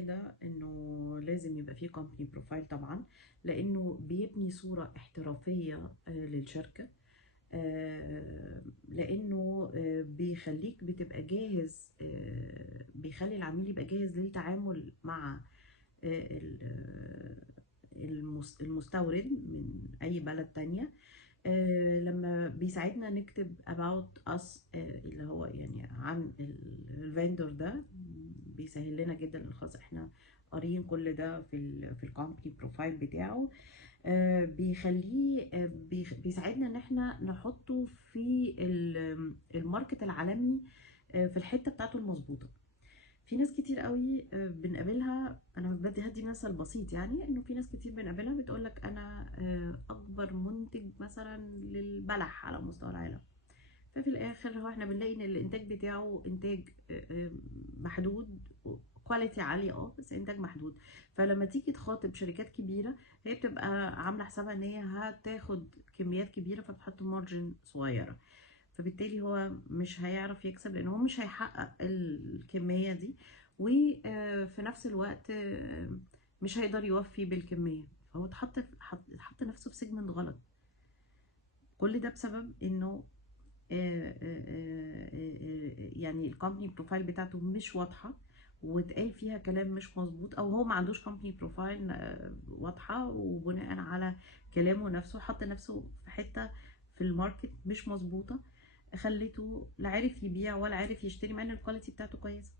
كده انه لازم يبقى فيه company بروفايل طبعا، لانه بيبني صورة احترافية للشركة. لانه بيخليك بتبقى جاهز، بيخلي العميل يبقى جاهز للتعامل مع المستورد من اي بلد تانية. لما بيساعدنا نكتب about us، اللي هو يعني عن الفندور ده، بيسهل لنا جدا. خلاص احنا قاريين كل ده في الكومباني بروفايل بتاعه. بيخليه بيساعدنا ان احنا نحطه في الماركت العالمي في الحته بتاعته المظبوطه. في ناس كتير قوي بنقابلها، انا هدي مثل بسيط، يعني انه في ناس كتير بنقابلها بتقولك انا اكبر منتج مثلا للبلح على مستوى العالم. ففي الاخر هو احنا بنلاقي ان الانتاج بتاعه انتاج محدود، كواليتي عاليه بس انتاج محدود. فلما تيجي تخاطب شركات كبيره، هي بتبقى عامله حسابها ان هي هتاخد كميات كبيره فبتحط مارجن صغيره، فبالتالي هو مش هيعرف يكسب لان هو مش هيحقق الكميه دي، وفي نفس الوقت مش هيقدر يوفي بالكميه، فهو اتحط نفسه في سيجمنت غلط. كل ده بسبب انه يعني الكومباني بروفايل بتاعته مش واضحه، واتقال فيها كلام مش مظبوط، او هو ما عندوش كومباني بروفايل واضحه، وبناء على كلامه نفسه حط نفسه في حته في الماركت مش مظبوطه، خليته لا عارف يبيع ولا عارف يشتري، مع ان الكواليتي بتاعته كويسه.